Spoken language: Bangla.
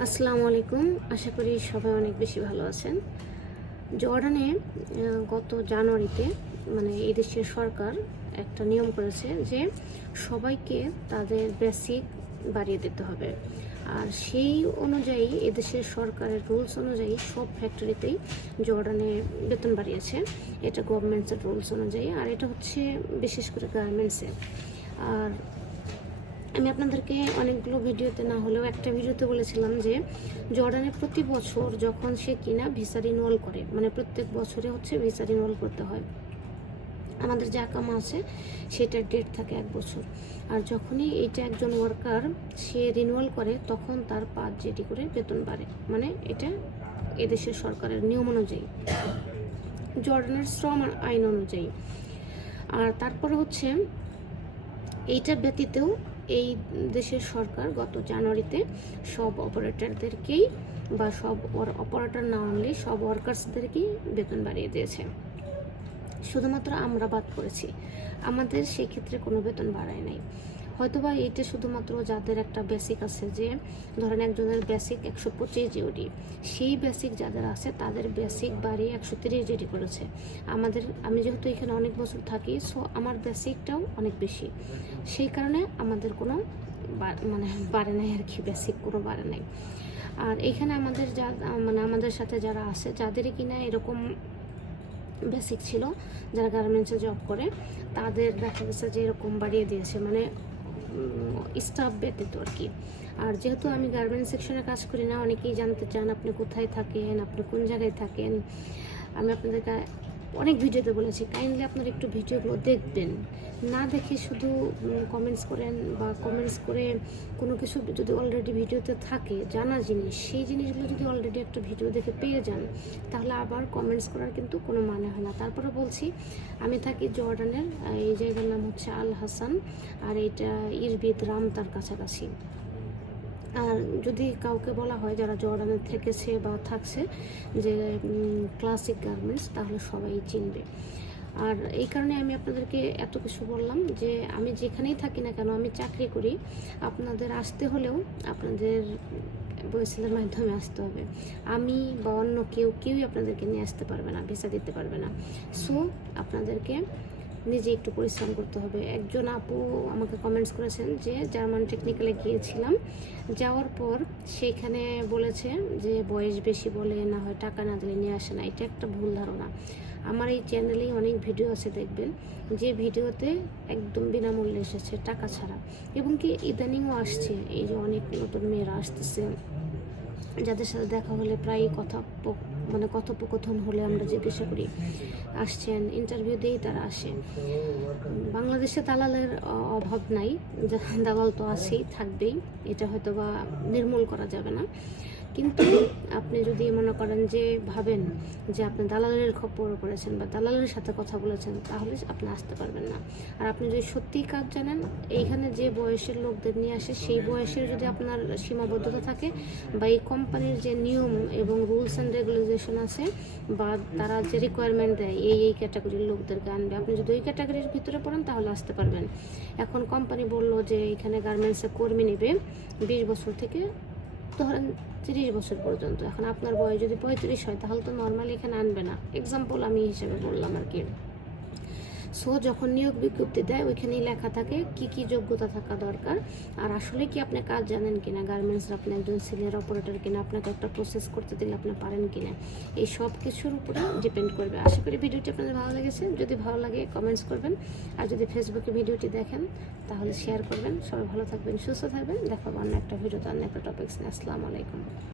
আসসালামু আলাইকুম। আশা করি সবাই অনেক বেশি ভালো আছেন। জর্ডানে গত জানুয়ারিতে মানে এই দেশের সরকার একটা নিয়ম করেছে যে সবাইকে তাদের বেসিক বাড়িয়ে দিতে হবে। আর সেই অনুযায়ী এদেশের সরকারের রুলস অনুযায়ী সব ফ্যাক্টরিতেই জর্ডানে বেতন বাড়িয়েছে। এটা গভর্নমেন্টসের রুলস অনুযায়ী। আর এটা হচ্ছে বিশেষ করে গার্মেন্টসে আর আমি আপনাদেরকে অনেকগুলো ভিডিওতে না হলেও একটা ভিডিওতে বলেছিলাম যে, জর্ডানে প্রতি বছর যখন সে কিনা ভিসা রিনুয়াল করে মানে প্রত্যেক বছরে হচ্ছে ভিসা রিনুয়াল করতে হয়। আমাদের যা কামা আছে, সেটার ডেট থাকে এক বছর। আর যখনই এটা একজন ওয়ার্কার সে রিনুয়াল করে, তখন তার পাঁচ জেটি করে বেতন বাড়ে। মানে এটা এদেশের সরকারের নিয়ম অনুযায়ী। জর্ডানের শ্রম আইন অনুযায়ী। আর তারপরে হচ্ছে, এইটা ব্যতীতও এই দেশের সরকার গত জানুয়ারিতে সব অপারেটরদেরকেই বা সব অপারেটর না আনলে সব ওয়ার্কার্সদেরকেই বেতন বাড়িয়ে দিয়েছে। শুধুমাত্র আমরা বাদ করেছি আমাদের সেক্ষেত্রে কোনো বেতন বাড়ায় নাই। হয়তোবা এইটা শুধুমাত্র যাদের একটা বেসিক আছে যে, ধরেন একজনের বেসিক একশো পঁচিশ জিওডি সেই বেসিক যাদের আছে তাদের বেসিক বাড়িয়ে একশো তিরিশ জিডি করেছে। আমাদের, আমি যেহেতু এখানে অনেক বছর থাকি সো আমার বেসিকটাও অনেক বেশি। সেই কারণে আমাদের কোনো মানে বাড়ে নাই আর কি বেসিক কোনো বাড়ে নাই। আর এখানে আমাদের যা মানে আমাদের সাথে যারা আছে, যাদেরই কিনা এরকম বেসিক ছিল, যারা গার্মেন্টসে জব করে, তাদের দেখা গেছে যে এরকম বাড়িয়ে দিয়েছে। মানে স্টাফ ব্যতীত আর কি। আর যেহেতু আমি গার্মেন্ট সেকশনে কাজ করি না, অনেকেই জানতে চান আপনি কোথায় থাকেন, আপনি কোন জায়গায় থাকেন। আমি আপনাদেরকে অনেক ভিডিওতে বলেছি কাইন্ডলি আপনারা একটু ভিডিওগুলো দেখবেন। না দেখে শুধু কমেন্টস করেন বা কমেন্টস করে কোনো কিছু যদি অলরেডি ভিডিওতে থাকে, জানা জিনিস, সেই জিনিসগুলো যদি অলরেডি একটা ভিডিও দেখে পেয়ে যান, তাহলে আবার কমেন্টস করার কিন্তু কোনো মানে হয় না। তারপরে বলছি, আমি থাকি জর্ডানের, এই জায়গার নাম হচ্ছে আল হাসান, আর এটা ইরবিদ রাম তার কাছাকাছি। আর যদি কাউকে বলা হয় যারা জর্ডানে থেকেছে বা থাকছে যে ক্লাসিক গার্মেন্টস তাহলে সবাই চিনবে। আর এই কারণে আমি আপনাদেরকে এত কিছু বললাম যে, আমি যেখানেই থাকি না কেন, আমি চাকরি করি, আপনাদের আসতে হলেও আপনাদের বয়সের মাধ্যমে আসতে হবে। আমি বা অন্য কেউ, কেউই আপনাদেরকে নিয়ে আসতে পারবে না ভিসা দিতে পারবে না। সো আপনাদেরকে নিজে একটু পরিশ্রম করতে হবে। একজন আপু আমাকে কমেন্টস করেছেন যে জার্মান টেকনিক্যালে গিয়েছিলাম। যাওয়ার পর সেইখানে বলেছে যে, বয়স বেশি বলে না হয় টাকা না দিলে নিয়ে আসে না। এটা একটা ভুল ধারণা। আমার এই চ্যানেলেই অনেক ভিডিও আছে, দেখবেন। যে ভিডিওতে একদম বিনামূল্যে এসেছে টাকা ছাড়া। এবং কি ইদানিংও আসছে। এই যে অনেক নতুন মেয়েরা আসতেছে। যাদের সাথে দেখা হলে প্রায়ই কথা মানে কথোপকথন হলে আমরা জিজ্ঞাসা করি, আসছেন ইন্টারভিউ দিয়েই তারা আসে। বাংলাদেশে দালালের অভাব নাই দালাল তো আছেই, থাকবেই, এটা হয়তো বা নির্মূল করা যাবে না। কিন্তু আপনি যদি মনে করেন যে, ভাবেন যে আপনি দালালের খপ্পর করেছেন বা দালালের সাথে কথা বলেছেন, তাহলে আপনি আসতে পারবেন না। আর আপনি যদি সত্যিই কাজ জানেন, এইখানে যে বয়সের লোকদের নিয়ে আসে, সেই বয়সের যদি আপনার সীমাবদ্ধতা থাকে, বা এই কোম্পানির যে নিয়ম এবং রুলস অ্যান্ড রেগুলেশন আছে বা তারা যে রিকোয়ারমেন্ট দেয়, এই এই ক্যাটাগরির লোকদেরকে আনবে। আপনি যদি ওই ক্যাটাগরির ভিতরে পড়েন, তাহলে আসতে পারবেন। এখন কোম্পানি বলল যে এখানে গার্মেন্টসে কর্মী নেবে বিশ বছর থেকে ধরেন তিরিশ বছর পর্যন্ত। এখন আপনার বয়স যদি পঁয়ত্রিশ হয়, তাহলে তো নর্মালি এখানে আনবে না। এক্সাম্পল আমি হিসেবে বললাম আর কি। সো যখন নিয়োগ বিজ্ঞপ্তি দেয়, ওইখানেই লেখা থাকে কি কি যোগ্যতা থাকা দরকার। আর আসলে কি আপনি কাজ জানেন কিনা গার্মেন্টস আপনি একজন সিনিয়র অপারেটর কিনা, আপনাকে একটা প্রসেস করতে দিলে আপনি পারেন কিনা, এই সব কিছুর উপরে ডিপেন্ড করবে। আশা করি ভিডিওটি আপনাদের ভালো লেগেছে। যদি ভালো লাগে কমেন্টস করবেন। আর যদি ফেসবুকে ভিডিওটি দেখেন, তাহলে শেয়ার করবেন। সবাই ভালো থাকবেন, সুস্থ থাকবেন। দেখা হবে অন্য একটা ভিডিওতে, অন্য একটা টপিক্স নিয়ে। আসসালামু আলাইকুম।